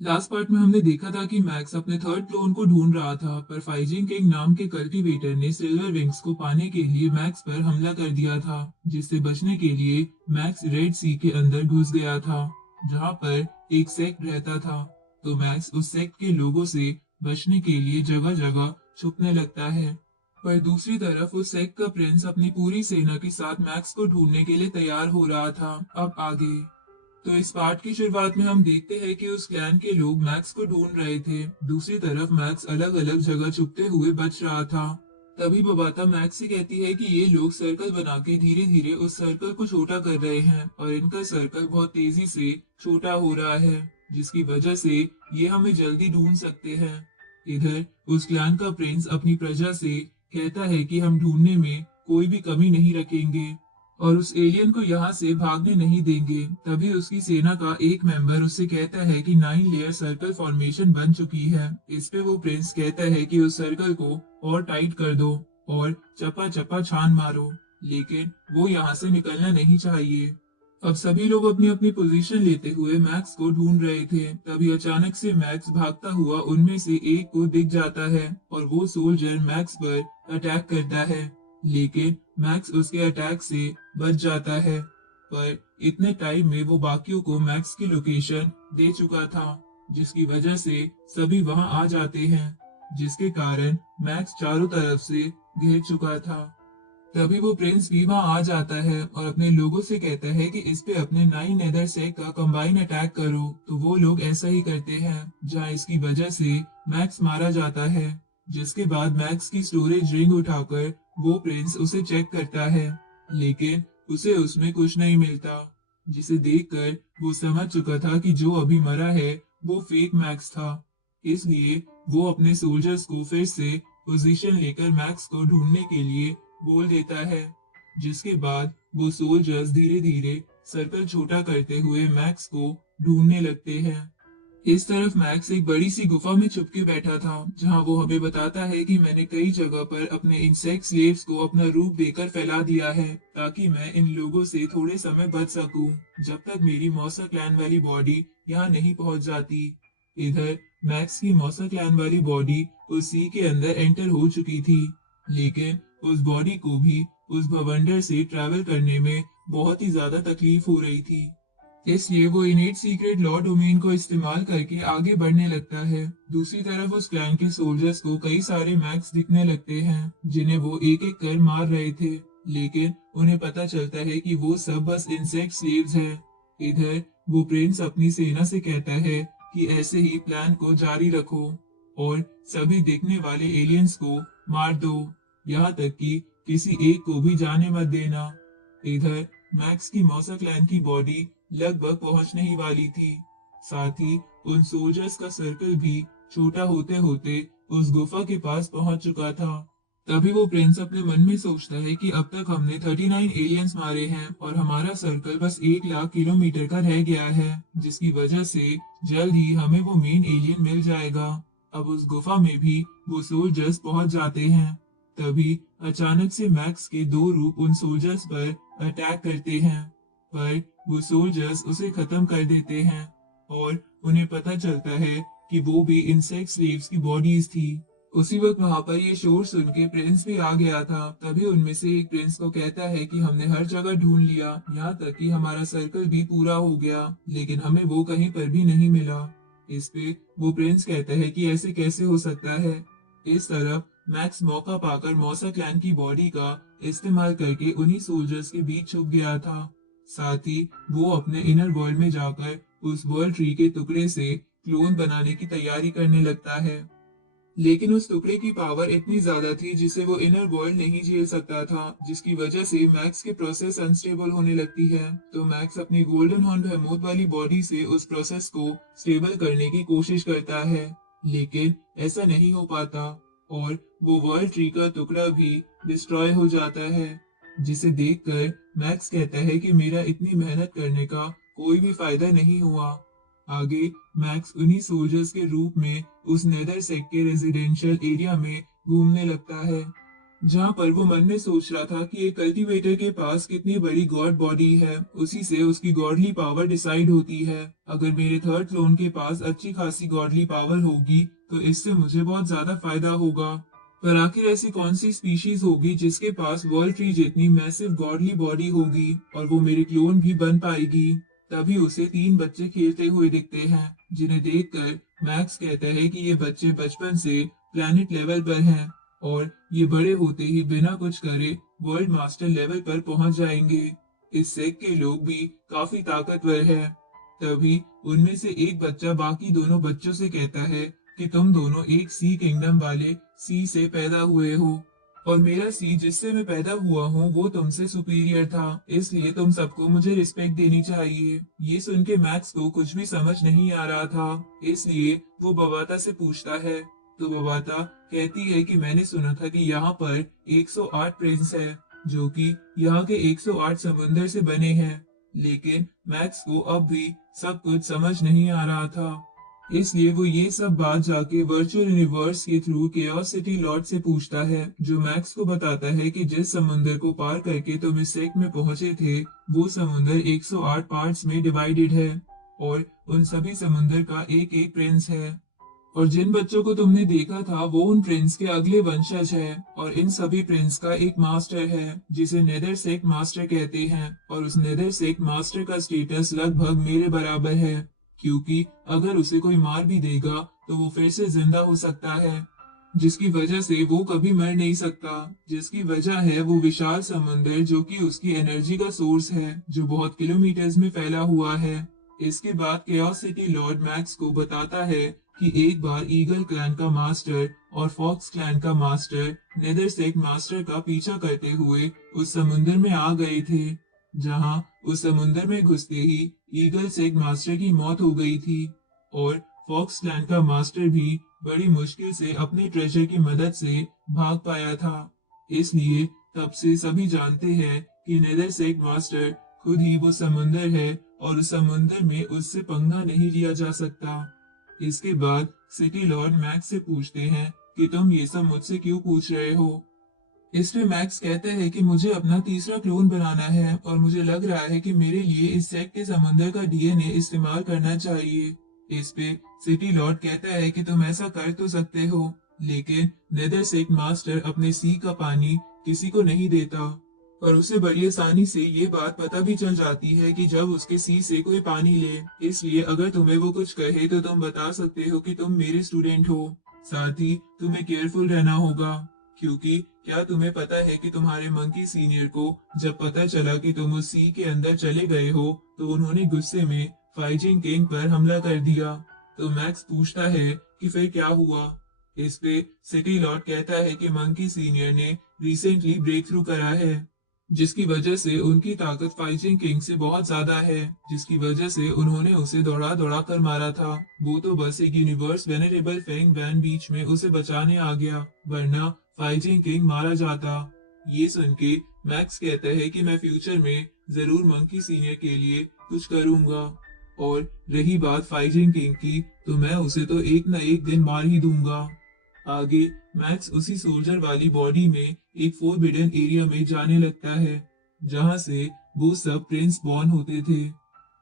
Last part में हमने देखा था कि मैक्स अपने थर्ड क्लोन को ढूंढ रहा था, पर फाइजिंग किंग नाम के कल्टीवेटर ने सिल्वर विंग्स को पाने के लिए मैक्स पर हमला कर दिया था, जिससे बचने के लिए मैक्स रेड सी के अंदर घुस गया था, जहां पर एक सेक्ट रहता था। तो मैक्स उस सेक्ट के लोगों से बचने के लिए जगह जगह छुपने लगता है। पर दूसरी तरफ उस सेक्ट का प्रिंस अपनी पूरी सेना के साथ मैक्स को ढूंढने के लिए तैयार हो रहा था। अब आगे तो इस पार्ट की शुरुआत में हम देखते हैं कि उस क्लैन के लोग मैक्स को ढूंढ रहे थे। दूसरी तरफ मैक्स अलग अलग जगह छुपते हुए बच रहा था। तभी बबाता मैक्स से कहती है कि ये लोग सर्कल बना के धीरे धीरे उस सर्कल को छोटा कर रहे हैं और इनका सर्कल बहुत तेजी से छोटा हो रहा है, जिसकी वजह से ये हमें जल्दी ढूंढ सकते हैं। इधर उस क्लैन का प्रिंस अपनी प्रजा से कहता है कि हम ढूंढने में कोई भी कमी नहीं रखेंगे और उस एलियन को यहाँ से भागने नहीं देंगे। तभी उसकी सेना का एक मेंबर उससे कहता है कि 9 लेयर सर्कल फॉर्मेशन बन चुकी है। इस पे वो प्रिंस कहता है कि उस सर्कल को और टाइट कर दो और चपा चपा छान मारो, लेकिन वो यहाँ से निकलना नहीं चाहिए। अब सभी लोग अपनी अपनी पोजीशन लेते हुए मैक्स को ढूंढ रहे थे। तभी अचानक से मैक्स भागता हुआ उनमें से एक को दिख जाता है और वो सोल्जर मैक्स पर अटैक करता है, लेकिन मैक्स उसके अटैक से बच जाता है। पर इतने टाइम में वो बाकियों को मैक्स की लोकेशन दे चुका था, जिसकी वजह से सभी वहां आ जाते हैं, जिसके कारण मैक्स चारों तरफ से घेर चुका था। तभी वो प्रिंस भी वहां आ जाता है और अपने लोगों से कहता है कि इस पे अपने 9 नेदर सेक का कंबाइन अटैक करो। तो वो लोग ऐसा ही करते हैं, जहां इसकी वजह से मैक्स मारा जाता है। जिसके बाद मैक्स की स्टोरेज रिंग उठाकर वो प्रिंस उसे चेक करता है, लेकिन उसे उसमें कुछ नहीं मिलता, जिसे देखकर वो समझ चुका था कि जो अभी मरा है वो फेक मैक्स था। इसलिए वो अपने सोल्जर्स को फिर से पोजीशन लेकर मैक्स को ढूंढने के लिए बोल देता है, जिसके बाद वो सोल्जर्स धीरे धीरे सर्कल छोटा करते हुए मैक्स को ढूंढने लगते हैं। इस तरफ मैक्स एक बड़ी सी गुफा में छुप के बैठा था, जहां वो हमें बताता है कि मैंने कई जगह पर अपने इंसेक्ट स्लेव्स को अपना रूप देकर फैला दिया है, ताकि मैं इन लोगों से थोड़े समय बच सकूं, जब तक मेरी मौसा क्लैन वाली बॉडी यहाँ नहीं पहुंच जाती। इधर मैक्स की मौसा क्लैन वाली बॉडी उस सी के अंदर एंटर हो चुकी थी, लेकिन उस बॉडी को भी उस भवंडर से ट्रैवल करने में बहुत ही ज्यादा तकलीफ हो रही थी। इसलिए वो इनेट सीक्रेट लॉ डोमेन को इस्तेमाल करके आगे बढ़ने लगता है। दूसरी तरफ उस क्लैन के सोल्जर्स को कई सारे मैक्स दिखने लगते हैं, जिन्हें वो एक एक कर मार रहे थे, लेकिन उन्हें पता चलता है कि वो सब बस इंसेक्ट स्लेव्स हैं। इधर वो प्रिंस अपनी सेना से कहता है कि ऐसे ही प्लान को जारी रखो और सभी दिखने वाले एलियंस को मार दो, यहाँ तक कि किसी एक को भी जाने मत देना। इधर मैक्स की मौसा क्लैन की बॉडी लगभग पहुंचने ही वाली थी। साथ ही उन सोल्जर्स का सर्कल भी छोटा होते होते उस गुफा के पास पहुंच चुका था। तभी वो प्रिंस अपने मन में सोचता है कि अब तक हमने 39 एलियंस मारे हैं और हमारा सर्कल बस 1 लाख किलोमीटर का रह गया है, जिसकी वजह से जल्द ही हमें वो मेन एलियन मिल जाएगा। अब उस गुफा में भी वो सोल्जर्स पहुंच जाते हैं। तभी अचानक से मैक्स के दो रूप उन सोल्जर्स पर अटैक करते हैं, पर वो सोल्जर्स उसे खत्म कर देते हैं और उन्हें पता चलता है कि वो भी इंसेक्ट स्लेव्स की बॉडीज थी। उसी वक्त वहां पर ये शोर सुन के प्रिंस भी आ गया था। तभी उनमें से एक प्रिंस को कहता है कि हमने हर जगह ढूंढ लिया, यहाँ तक कि हमारा सर्कल भी पूरा हो गया, लेकिन हमें वो कहीं पर भी नहीं मिला। इस पे वो प्रिंस कहता है कि ऐसे कैसे हो सकता है। इस तरफ मैक्स मौका पाकर मौसा क्लैन की बॉडी का इस्तेमाल करके उन्हीं सोल्जर्स के बीच छुप गया था। साथ ही वो अपने इनर वर्ल्ड में जाकर उस वर्ल्ड ट्री के टुकड़े से क्लोन बनाने की तैयारी करने लगता है, लेकिन उस टुकड़े की पावर इतनी ज्यादा थी जिसे वो इनर वर्ल्ड नहीं झेल सकता था, जिसकी वजह से मैक्स की प्रोसेस अनस्टेबल होने लगती है। तो मैक्स अपनी गोल्डन हॉर्न बेहेमोथ वाली बॉडी से उस प्रोसेस को स्टेबल करने की कोशिश करता है, लेकिन ऐसा नहीं हो पाता और वो वर्ल्ड ट्री का टुकड़ा भी डिस्ट्रॉय हो जाता है, जिसे देखकर मैक्स कहता है कि मेरा इतनी मेहनत करने का कोई भी फायदा नहीं हुआ। आगे मैक्स उन्हीं सोल्जर्स के रूप में उस नेदर सेक्ट के रेजिडेंशियल एरिया में घूमने लगता है। जहाँ पर वो मन में सोच रहा था कि एक कल्टीवेटर के पास कितनी बड़ी गॉड बॉडी है, उसी से उसकी गॉडली पावर डिसाइड होती है। अगर मेरे थर्ड क्लोन के पास अच्छी खासी गॉडली पावर होगी तो इससे मुझे बहुत ज्यादा फायदा होगा। पर आखिर ऐसी कौन सी स्पीशीज होगी जिसके पास वर्ल्ड ट्री जितनी मैसिव गॉडली बॉडी होगी और वो मेरे क्लोन भी बन पाएगी। तभी उसे 3 बच्चे खेलते हुए दिखते हैं, जिन्हें देखकर मैक्स कहता है कि ये बच्चे बचपन से प्लैनेट लेवल पर हैं और ये बड़े होते ही बिना कुछ करे वर्ल्ड मास्टर लेवल पर पहुंच जाएंगे। इस सेक के लोग भी काफी ताकतवर हैं। तभी उनमें से एक बच्चा बाकी दोनों बच्चों से कहता है कि तुम दोनों एक सी किंगडम वाले सी से पैदा हुए हो और मेरा सी जिससे मैं पैदा हुआ हूँ वो तुमसे सुपीरियर था, इसलिए तुम सबको मुझे रिस्पेक्ट देनी चाहिए। ये सुन के मैक्स को कुछ भी समझ नहीं आ रहा था, इसलिए वो बवाता से पूछता है। तो बवाता कहती है कि मैंने सुना था कि यहाँ पर 108 प्रिंस है जो कि यहाँ के 108 समुंदर से बने हैं, लेकिन मैक्स को अब भी सब कुछ समझ नहीं आ रहा था। इसलिए वो ये सब बात जाके वर्चुअल यूनिवर्स के थ्रू केओस सिटी लॉर्ड से पूछता है, जो मैक्स को बताता है कि जिस समुंदर को पार करके तुम इस सेक्ट में पहुंचे थे वो समुंदर 108 पार्ट्स में डिवाइडेड है और उन सभी समुंदर का एक एक प्रिंस है। और जिन बच्चों को तुमने देखा था वो उन प्रिंस के अगले वंशज है और इन सभी प्रिंस का एक मास्टर है जिसे नेदर सेक्ट मास्टर कहते हैं और उस नेदर सेक्ट मास्टर का स्टेटस लगभग मेरे बराबर है, क्योंकि अगर उसे कोई मार भी देगा तो वो फिर से जिंदा हो सकता है, जिसकी वजह से वो कभी मर नहीं सकता। जिसकी वजह है वो विशाल समुंदर जो कि उसकी एनर्जी का सोर्स है, जो बहुत किलोमीटर्स में फैला हुआ है। इसके बाद केओस सिटी लॉर्ड मैक्स को बताता है कि एक बार ईगल क्लैन का मास्टर और फॉक्स क्लैन का मास्टर नेदर सेक्ट मास्टर का पीछा करते हुए उस समुंदर में आ गए थे, जहां उस समुंदर में घुसते ही ईगल सेक्ट मास्टर की मौत हो गई थी और फॉक्स क्लैन का मास्टर भी बड़ी मुश्किल से अपने ट्रेजर की मदद से भाग पाया था। इसलिए तब से सभी जानते हैं कि नेदर सेक्ट मास्टर खुद ही वो समुंदर है और उस समुंदर में उससे पंगा नहीं लिया जा सकता। इसके बाद सिटी लॉर्ड मैक्स से पूछते हैं कि तुम ये सब मुझसे क्यों पूछ रहे हो। इस पे मैक्स कहते हैं कि मुझे अपना तीसरा क्लोन बनाना है और मुझे लग रहा है कि मेरे लिए इस सेक्ट के समंदर का डीएनए इस्तेमाल करना चाहिए। इस पे सिटी लॉर्ड कहता है कि तुम ऐसा कर तो सकते हो, लेकिन नेदर सेक्ट मास्टर अपने सी का पानी किसी को नहीं देता और उसे बड़ी आसानी से ये बात पता भी चल जाती है कि जब उसके सी से कोई पानी ले। इसलिए अगर तुम्हें वो कुछ कहे तो तुम बता सकते हो कि तुम मेरे स्टूडेंट हो। साथ ही तुम्हें केयरफुल रहना होगा, क्योंकि क्या तुम्हें पता है कि तुम्हारे मंकी सीनियर को जब पता चला कि तुम उस सी के अंदर चले गए हो तो उन्होंने गुस्से में फाइजिंग किंग पर हमला कर दिया। तो मैक्स पूछता है कि फिर क्या हुआ। इस पे सिटी लॉर्ड कहता है कि मंकी सीनियर ने रिसेंटली ब्रेक थ्रू करा है, जिसकी वजह से उनकी ताकत फाइजिंग किंग से बहुत ज्यादा है, जिसकी वजह से उन्होंने उसे दौड़ा दौड़ा कर मारा था। वो तो बस एक यूनिवर्स वेनरेबल फेंग वैन बीच में उसे बचाने आ गया, वरना फाइजिंग किंग मारा जाता। ये सुन के मैक्स कहता है कि मैं फ्यूचर में जरूर मंकी सीनियर के लिए कुछ करूंगा और रही बात फाइजिंग किंग की, तो मैं उसे तो एक न एक दिन मार ही दूंगा। आगे मैक्स उसी सोल्जर वाली बॉडी में एक फोरबिडन एरिया में जाने लगता है जहां से वो सब प्रिंस बॉर्न होते थे।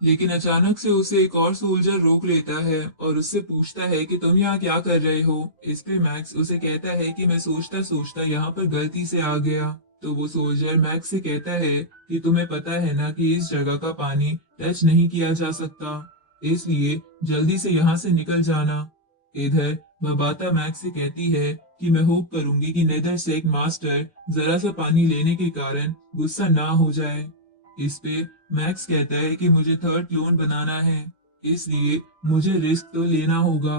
लेकिन अचानक से उसे एक और सोल्जर रोक लेता है और उससे पूछता है कि तुम यहाँ क्या कर रहे हो। इस पे मैक्स उसे कहता है कि मैं सोचता सोचता यहाँ पर गलती से आ गया। तो वो सोल्जर मैक्स से कहता है कि तुम्हें पता है ना कि इस जगह का पानी टच नहीं किया जा सकता, इसलिए जल्दी से यहाँ से निकल जाना। इधर बबाता मैक्स से कहती है कि मैं होप करूंगी कि नेदर सेक्ट मास्टर जरा सा पानी लेने के कारण गुस्सा ना हो जाए। इस पे मैक्स कहता है कि मुझे थर्ड क्लोन बनाना है, इसलिए मुझे रिस्क तो लेना होगा।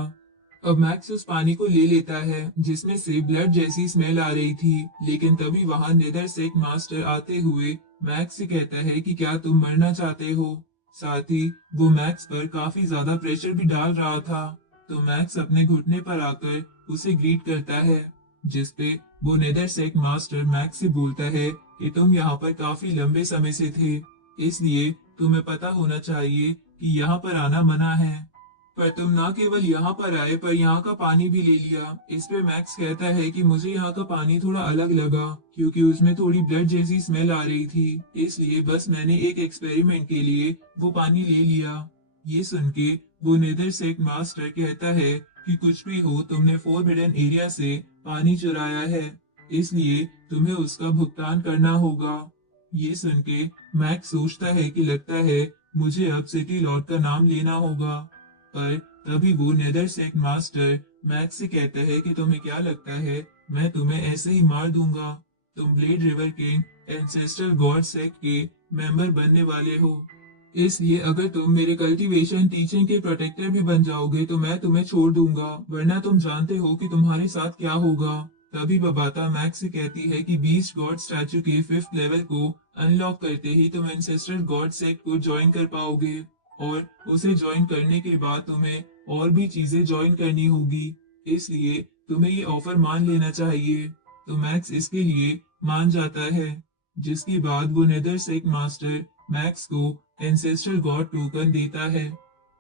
अब मैक्स उस पानी को ले लेता है जिसमें से ब्लड जैसी स्मेल आ रही थी, लेकिन तभी वहां नेदर सेक्ट मास्टर आते हुए मैक्स से कहता है कि क्या तुम मरना चाहते हो। साथ ही वो मैक्स पर काफी ज्यादा प्रेशर भी डाल रहा था। तो मैक्स अपने घुटने पर आकर उसे ग्रीट करता है, जिसपे वो नेदर सेक्ट मास्टर मैक्स से बोलता है कि तुम यहाँ पर काफी लंबे समय से थे, इसलिए तुम्हें पता होना चाहिए कि यहाँ पर आना मना है। पर तुम ना केवल यहाँ पर आए पर यहाँ का पानी भी ले लिया। इस पे मैक्स कहता है कि मुझे यहाँ का पानी थोड़ा अलग लगा क्योंकि उसमें थोड़ी ब्लड जैसी स्मेल आ रही थी, इसलिए बस मैंने एक एक्सपेरिमेंट के लिए वो पानी ले लिया। ये सुन के वो नेदर सेक्ट मास्टर कहता है कि कुछ भी हो, तुमने फोरबिडन एरिया से पानी चुराया है, इसलिए तुम्हें उसका भुगतान करना होगा। ये सुन के मैक्स सोचता है कि लगता है मुझे अब सिटी लॉर्ड का नाम लेना होगा। पर तभी वो नेदर सेक्ट मास्टर मैक्स से कहता है कि तुम्हें क्या लगता है मैं तुम्हें ऐसे ही मार दूंगा? तुम blade river king ancestor God sect के मेंबर बनने वाले हो, इसलिए अगर तुम मेरे कल्टीवेशन टीचिंग के प्रोटेक्टर भी बन जाओगे तो मैं तुम्हें छोड़ दूंगा, वरना तुम जानते हो कि तुम्हारे साथ क्या होगा। तभी बबाता मैक्स से कहती है कि बीस्ट गॉड स्टैचू के 5th लेवल को अनलॉक करते ही तुम एंसेस्टर गॉड सेक्ट को ज्वाइन कर पाओगे, और उसे ज्वाइन करने के बाद तुम्हें और भी चीजें ज्वाइन करनी होगी, इसलिए तुम्हें ये ऑफर मान लेना चाहिए। तो मैक्स इसके लिए मान जाता है, जिसके बाद वो नेदर सेक्ट मास्टर मैक्स को एंसेस्ट्रल गॉड टोकन देता है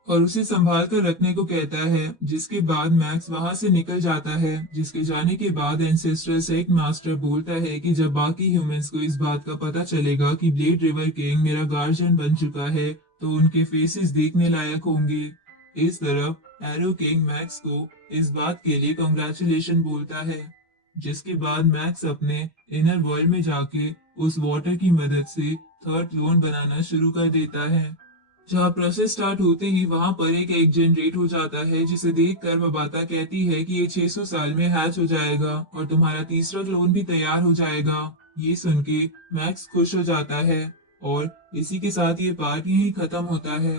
और उसे संभाल कर रखने को कहता है, जिसके बाद मैक्स वहां से निकल जाता है। जिसके जाने के बाद एंसेस्ट्रल सेक्ट मास्टर बोलता है कि जब बाकी ह्यूमंस को इस बात का पता चलेगा कि ब्लेड रिवर किंग मेरा गार्जियन बन चुका है तो उनके फेसेस देखने लायक होंगे। इस तरफ एरो किंग मैक्स को इस बात के लिए कंग्रेचुलेशन बोलता है, जिसके बाद मैक्स अपने इनर वर्ल्ड में जाके उस वाटर की मदद से थर्ड क्लोन बनाना शुरू कर देता है। जहाँ प्रोसेस स्टार्ट होते ही वहां पर एक एग जनरेट हो जाता है, जिसे देखकर बबाता कहती है कि ये 600 साल में हैच हो जाएगा और तुम्हारा तीसरा क्लोन भी तैयार हो जाएगा। ये सुन के मैक्स खुश हो जाता है और इसी के साथ ये पार्ट यहीं खत्म होता है।